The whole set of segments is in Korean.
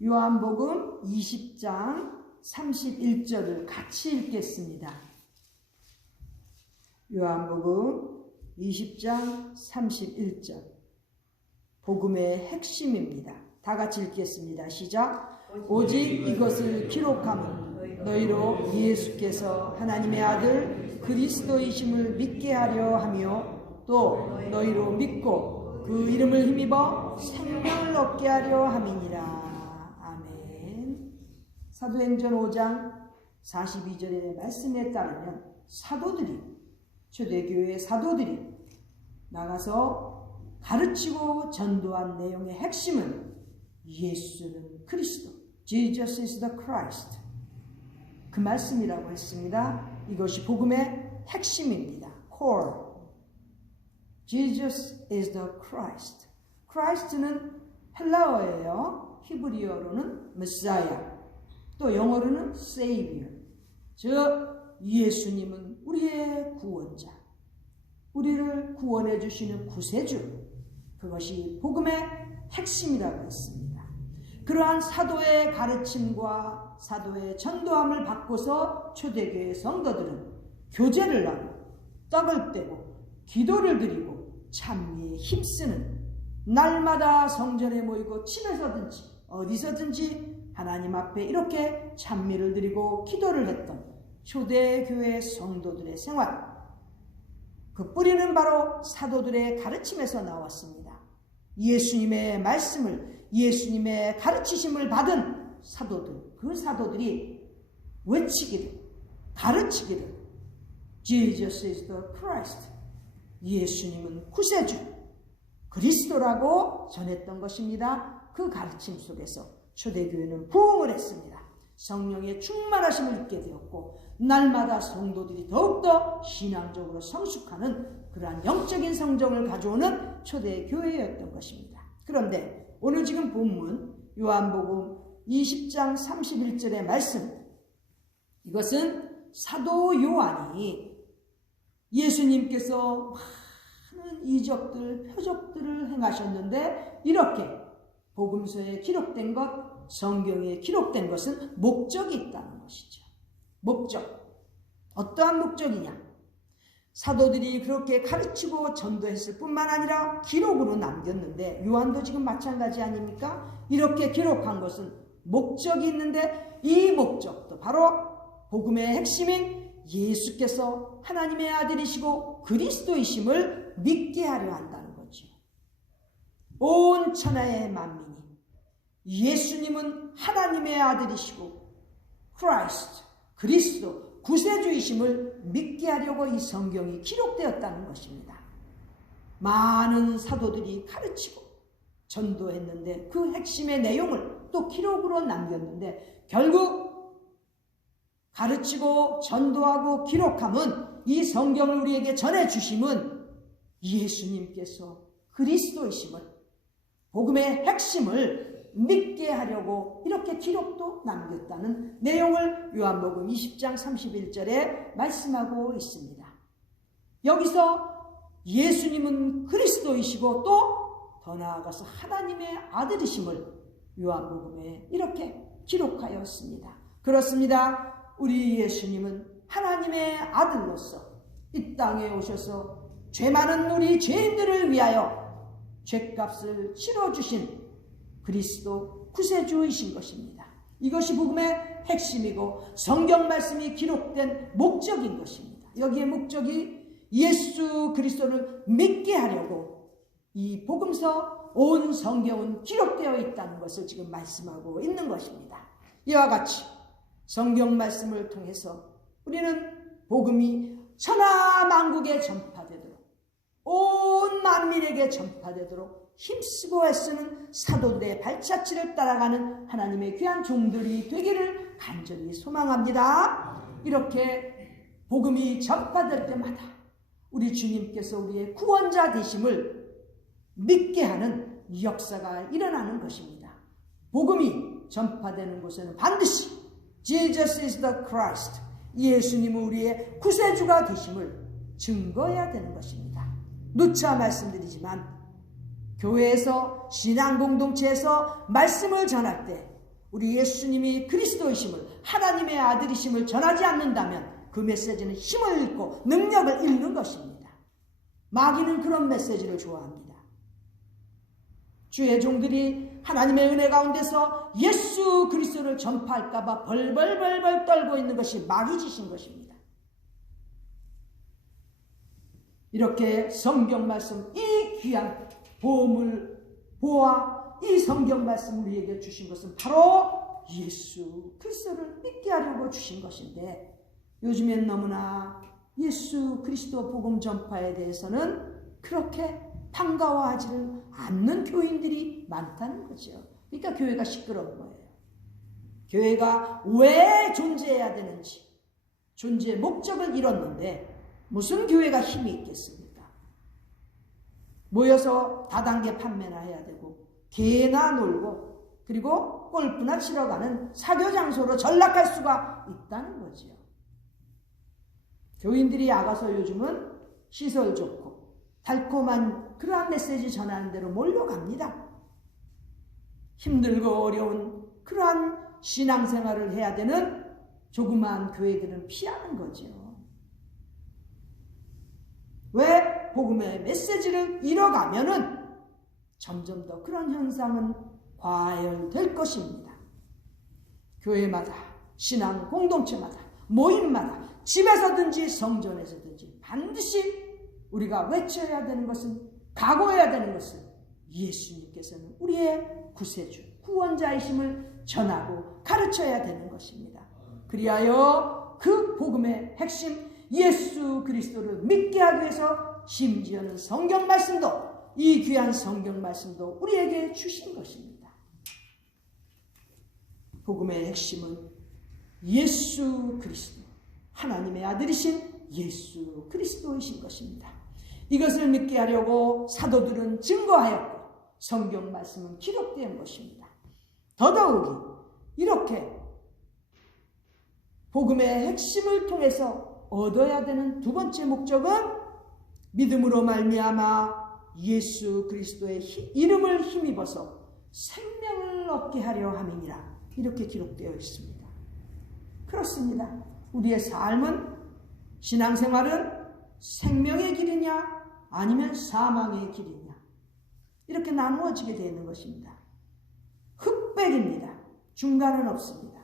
요한복음 20장 31절을 같이 읽겠습니다. 요한복음 20장 31절. 복음의 핵심입니다. 다 같이 읽겠습니다. 시작. 오직 이것을 기록함은 너희로 예수께서 하나님의 아들 그리스도이심을 믿게 하려 하며 또 너희로 믿고 그 이름을 힘입어 생명을 얻게 하려 함이니라. 사도행전 5장 42절의 말씀에 따르면 사도들이 초대교회 사도들이 나가서 가르치고 전도한 내용의 핵심은 예수는 그리스도, Jesus is the Christ. 그 말씀이라고 했습니다. 이것이 복음의 핵심입니다. core. Jesus is the Christ. Christ는 헬라어예요. 히브리어로는 Messiah. 또 영어로는 Savior. 즉 예수님은 우리의 구원자. 우리를 구원해 주시는 구세주. 그것이 복음의 핵심이라고 했습니다. 그러한 사도의 가르침과 사도의 전도함을 받고서 초대교회 성도들은 교제를 하고 떡을 떼고 기도를 드리고 찬미에 힘쓰는 날마다 성전에 모이고 집에서든지 어디서든지 하나님 앞에 이렇게 찬미를 드리고 기도를 했던 초대교회 성도들의 생활 그 뿌리는 바로 사도들의 가르침에서 나왔습니다. 예수님의 말씀을 예수님의 가르치심을 받은 사도들 그 사도들이 외치기를 가르치기를 Jesus is the Christ 예수님은 구세주 그리스도라고 전했던 것입니다. 그 가르침 속에서 초대교회는 부흥을 했습니다. 성령의 충만하심을 입게 되었고 날마다 성도들이 더욱더 신앙적으로 성숙하는 그러한 영적인 성정을 가져오는 초대교회였던 것입니다. 그런데 오늘 지금 본문 요한복음 20장 31절의 말씀 이것은 사도 요한이 예수님께서 많은 이적들, 표적들을 행하셨는데 이렇게 복음서에 기록된 것, 성경에 기록된 것은 목적이 있다는 것이죠. 목적. 어떠한 목적이냐? 사도들이 그렇게 가르치고 전도했을 뿐만 아니라 기록으로 남겼는데 요한도 지금 마찬가지 아닙니까? 이렇게 기록한 것은 목적이 있는데 이 목적도 바로 복음의 핵심인 예수께서 하나님의 아들이시고 그리스도이심을 믿게 하려 한다는. 온 천하의 만민이 예수님은 하나님의 아들이시고 크라이스트, 그리스도, 구세주이심을 믿게 하려고 이 성경이 기록되었다는 것입니다. 많은 사도들이 가르치고 전도했는데 그 핵심의 내용을 또 기록으로 남겼는데 결국 가르치고 전도하고 기록함은 이 성경을 우리에게 전해 주심은 예수님께서 그리스도이심을 복음의 핵심을 믿게 하려고 이렇게 기록도 남겼다는 내용을 요한복음 20장 31절에 말씀하고 있습니다. 여기서 예수님은 그리스도이시고 또 더 나아가서 하나님의 아들이심을 요한복음에 이렇게 기록하였습니다. 그렇습니다. 우리 예수님은 하나님의 아들로서 이 땅에 오셔서 죄 많은 우리 죄인들을 위하여 죄값을 치러주신 그리스도 구세주이신 것입니다. 이것이 복음의 핵심이고 성경 말씀이 기록된 목적인 것입니다. 여기에 목적이 예수 그리스도를 믿게 하려고 이 복음서 온 성경은 기록되어 있다는 것을 지금 말씀하고 있는 것입니다. 이와 같이 성경 말씀을 통해서 우리는 복음이 천하 만국에 전파되도록 온 만민에게 전파되도록 힘쓰고 애쓰는 사도들의 발자취를 따라가는 하나님의 귀한 종들이 되기를 간절히 소망합니다. 이렇게 복음이 전파될 때마다 우리 주님께서 우리의 구원자 되심을 믿게 하는 역사가 일어나는 것입니다. 복음이 전파되는 곳에는 반드시 Jesus is the Christ 예수님은 우리의 구세주가 되심을 증거해야 되는 것입니다. 누차 말씀드리지만 교회에서 신앙 공동체에서 말씀을 전할 때 우리 예수님이 그리스도이심을 하나님의 아들이심을 전하지 않는다면 그 메시지는 힘을 잃고 능력을 잃는 것입니다. 마귀는 그런 메시지를 좋아합니다. 주의 종들이 하나님의 은혜 가운데서 예수 그리스도를 전파할까봐 벌벌벌벌 떨고 있는 것이 마귀 짓인 것입니다. 이렇게 성경 말씀 이 귀한 보물 보아 이 성경 말씀 우리에게 주신 것은 바로 예수 그리스도를 믿게 하려고 주신 것인데 요즘엔 너무나 예수 그리스도 복음 전파에 대해서는 그렇게 반가워하지는 않는 교인들이 많다는 거죠. 그러니까 교회가 시끄러운 거예요. 교회가 왜 존재해야 되는지 존재의 목적을 잃었는데 무슨 교회가 힘이 있겠습니까? 모여서 다단계 판매나 해야 되고 개나 놀고 그리고 골프나 치러 가는 사교 장소로 전락할 수가 있다는 거지요. 교인들이 아가서 요즘은 시설 좋고 달콤한 그러한 메시지 전하는 대로 몰려갑니다. 힘들고 어려운 그러한 신앙생활을 해야 되는 조그마한 교회들은 피하는 거죠. 왜 복음의 메시지를 잃어가면은 점점 더 그런 현상은 과열될 것입니다. 교회마다, 신앙 공동체마다, 모임마다, 집에서든지 성전에서든지 반드시 우리가 외쳐야 되는 것은, 각오해야 되는 것은 예수님께서는 우리의 구세주, 구원자이심을 전하고 가르쳐야 되는 것입니다. 그리하여 그 복음의 핵심, 예수 그리스도를 믿게 하기 위해서 심지어는 성경 말씀도 이 귀한 성경 말씀도 우리에게 주신 것입니다. 복음의 핵심은 예수 그리스도, 하나님의 아들이신 예수 그리스도이신 것입니다. 이것을 믿게 하려고 사도들은 증거하였고 성경 말씀은 기록된 것입니다. 더더욱이 이렇게 복음의 핵심을 통해서 얻어야 되는 두 번째 목적은 믿음으로 말미암아 예수 그리스도의 이름을 힘입어서 생명을 얻게 하려 함이니라 이렇게 기록되어 있습니다. 그렇습니다. 우리의 삶은 신앙생활은 생명의 길이냐 아니면 사망의 길이냐 이렇게 나누어지게 되는 것입니다. 흑백입니다. 중간은 없습니다.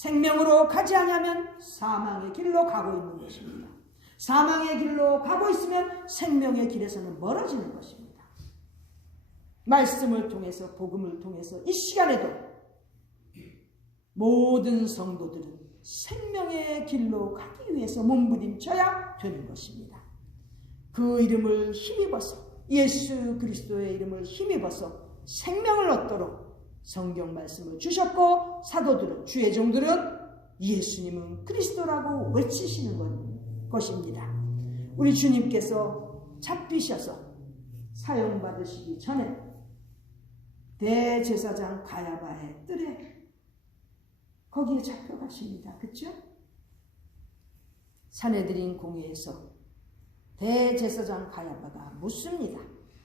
생명으로 가지 않으면 사망의 길로 가고 있는 것입니다. 사망의 길로 가고 있으면 생명의 길에서는 멀어지는 것입니다. 말씀을 통해서 복음을 통해서 이 시간에도 모든 성도들은 생명의 길로 가기 위해서 몸부림쳐야 되는 것입니다. 그 이름을 힘입어서 예수 그리스도의 이름을 힘입어서 생명을 얻도록 성경 말씀을 주셨고 사도들은 주의 종들은 예수님은 그리스도라고 외치시는 것입니다. 우리 주님께서 잡히셔서 사용받으시기 전에 대제사장 가야바의 뜰에 거기에 잡혀가십니다. 그렇죠? 사내들인 공회에서 대제사장 가야바가 묻습니다.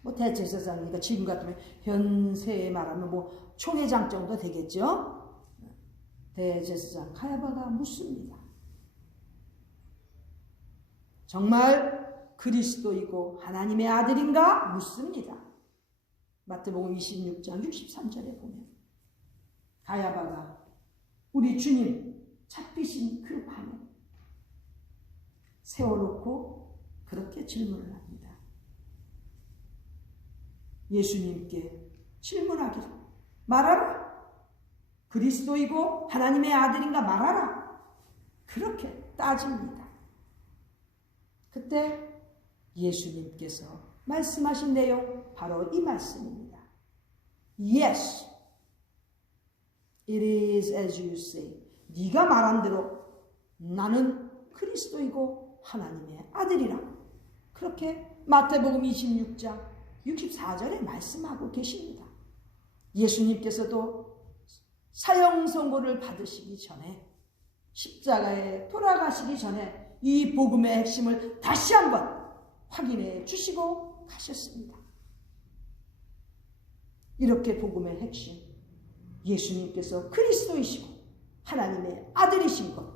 뭐 대제사장이니까 지금 같으면 현세에 말하면 뭐 총회장 정도 되겠죠? 대제사장 가야바가 묻습니다. 정말 그리스도이고 하나님의 아들인가 묻습니다. 마태복음 26장 63절에 보면 가야바가 우리 주님 잡히신 그 밤에 세워놓고 그렇게 질문을 합니다. 예수님께 질문하기를 말하라. 그리스도이고 하나님의 아들인가 말하라. 그렇게 따집니다. 그때 예수님께서 말씀하신 내용 바로 이 말씀입니다. Yes, it is as you say. 네가 말한 대로 나는 그리스도이고 하나님의 아들이라. 그렇게 마태복음 26장 64절에 말씀하고 계십니다. 예수님께서도 사형 선고를 받으시기 전에 십자가에 돌아가시기 전에 이 복음의 핵심을 다시 한번 확인해 주시고 가셨습니다. 이렇게 복음의 핵심, 예수님께서 그리스도이시고 하나님의 아들이신 것.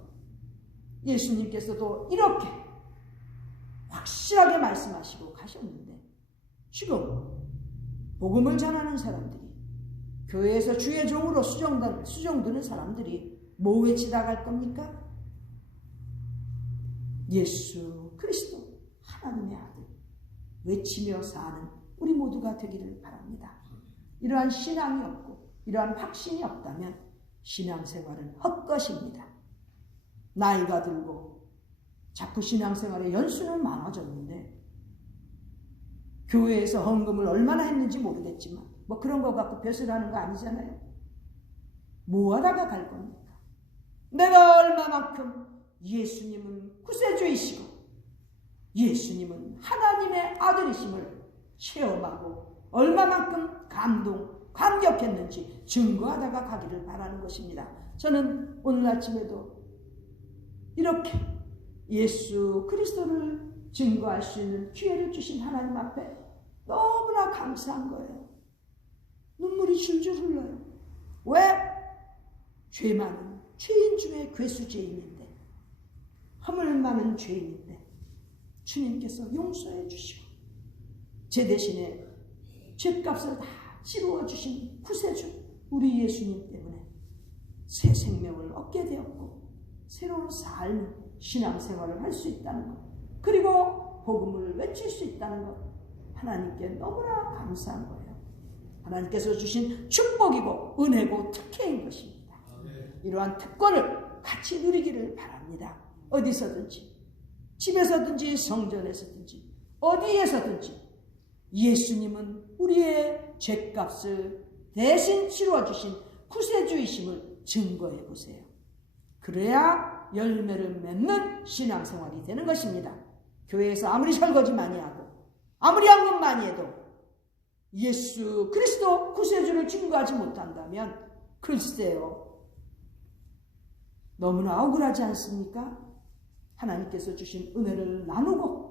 예수님께서도 이렇게 확실하게 말씀하시고 가셨는데 지금 복음을 전하는 사람들이 교회에서 주의 종으로 수정된, 수정되는 사람들이 뭐 외치다 갈 겁니까? 예수 그리스도 하나님의 아들 외치며 사는 우리 모두가 되기를 바랍니다. 이러한 신앙이 없고 이러한 확신이 없다면 신앙생활은 헛것입니다. 나이가 들고 자꾸 신앙생활의 연수는 많아졌는데 교회에서 헌금을 얼마나 했는지 모르겠지만 뭐 그런 거 갖고 벼슬하는 거 아니잖아요. 뭐 하다가 갈 겁니까? 내가 얼마만큼 예수님은 구세주이시고 예수님은 하나님의 아들이심을 체험하고 얼마만큼 감동, 감격했는지 증거하다가 가기를 바라는 것입니다. 저는 오늘 아침에도 이렇게 예수 그리스도를 증거할 수 있는 기회를 주신 하나님 앞에 너무나 감사한 거예요. 눈물이 줄줄 흘러요. 왜? 죄 많은 죄인 중에 괴수죄인인데 허물 많은 죄인인데 주님께서 용서해 주시고 제 대신에 죄값을 다 치루어 주신 구세주 우리 예수님 때문에 새 생명을 얻게 되었고 새로운 삶 신앙생활을 할 수 있다는 것 그리고 복음을 외칠 수 있다는 것 하나님께 너무나 감사한 거예요. 하나님께서 주신 축복이고 은혜고 특혜인 것입니다. 이러한 특권을 같이 누리기를 바랍니다. 어디서든지 집에서든지 성전에서든지 어디에서든지 예수님은 우리의 죄값을 대신 치루어 주신 구세주이심을 증거해 보세요. 그래야 열매를 맺는 신앙생활이 되는 것입니다. 교회에서 아무리 설거지 많이 하고 아무리 한것 많이 해도 예수 그리스도 구세주를 증거하지 못한다면 글쎄요 너무나 억울하지 않습니까? 하나님께서 주신 은혜를 나누고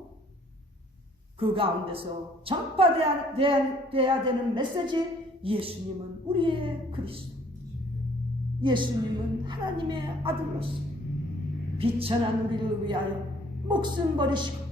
그 가운데서 전파돼야 되는 메시지 예수님은 우리의 그리스도 예수님은 하나님의 아들로서 비천한 우리를 위하여 목숨 버리시고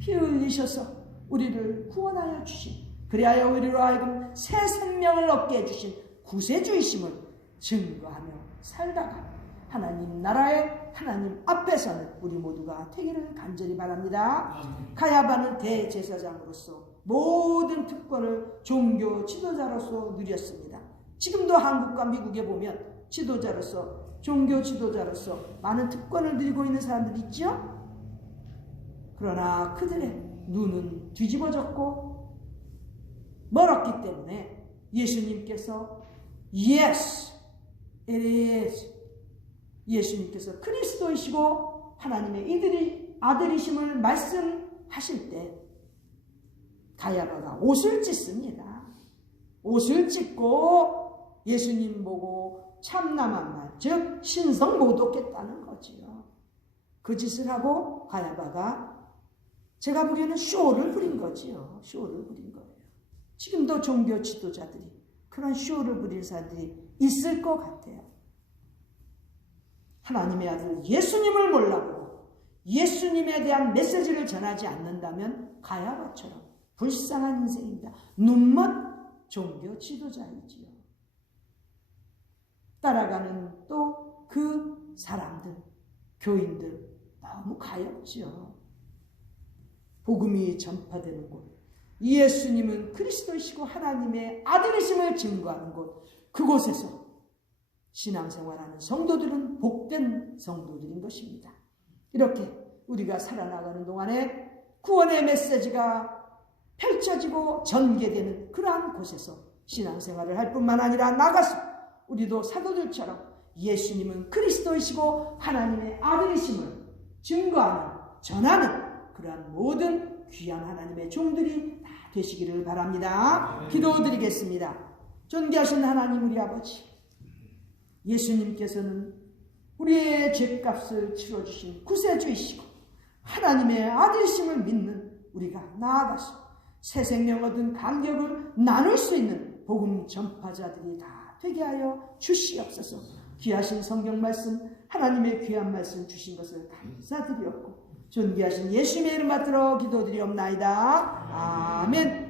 피 흘리셔서 우리를 구원하여 주신 그리하여 우리로 하여금 새 생명을 얻게 해주신 구세주이심을 증거하며 살다가 하나님 나라의 하나님 앞에서는 우리 모두가 되기를 간절히 바랍니다. 가야바는 대제사장으로서 모든 특권을 종교 지도자로서 누렸습니다. 지금도 한국과 미국에 보면 지도자로서 종교 지도자로서 많은 특권을 누리고 있는 사람들이 있죠. 그러나 그들의 눈은 뒤집어졌고 멀었기 때문에 예수님께서 Yes, it is. 예수님께서 그리스도이시고 하나님의 이들이 아들이심을 말씀하실 때 가야바가 옷을 찢습니다. 옷을 찢고 예수님 보고 참남한 말, 즉 신성 못 얻겠다는 거지요. 그 짓을 하고 가야바가 제가 보기에는 쇼를 부린 거지요. 쇼를 부린 거예요. 지금도 종교 지도자들이 그런 쇼를 부릴 사람들이 있을 것 같아요. 하나님의 아들 예수님을 몰라보고 예수님에 대한 메시지를 전하지 않는다면 가야바처럼 불쌍한 인생입니다. 눈먼 종교 지도자이지요. 따라가는 또 그 사람들, 교인들 너무 가엽죠. 복음이 전파되는 곳, 예수님은 그리스도이시고 하나님의 아들이심을 증거하는 곳, 그곳에서 신앙생활하는 성도들은 복된 성도들인 것입니다. 이렇게 우리가 살아나가는 동안에 구원의 메시지가 펼쳐지고 전개되는 그러한 곳에서 신앙생활을 할 뿐만 아니라 나가서 우리도 사도들처럼 예수님은 그리스도이시고 하나님의 아들이심을 증거하는 전하는 그러한 모든 귀한 하나님의 종들이 다 되시기를 바랍니다. 기도드리겠습니다. 존귀하신 하나님 우리 아버지 예수님께서는 우리의 죄값을 치러주신 구세주이시고 하나님의 아들심을 믿는 우리가 나아가서 새 생명 얻은 감격을 나눌 수 있는 복음 전파자들이 다 되게 하여 주시옵소서. 귀하신 성경 말씀, 하나님의 귀한 말씀 주신 것을 감사드렸고 존귀하신 예수님의 이름 받들어 기도드리옵나이다. 아멘.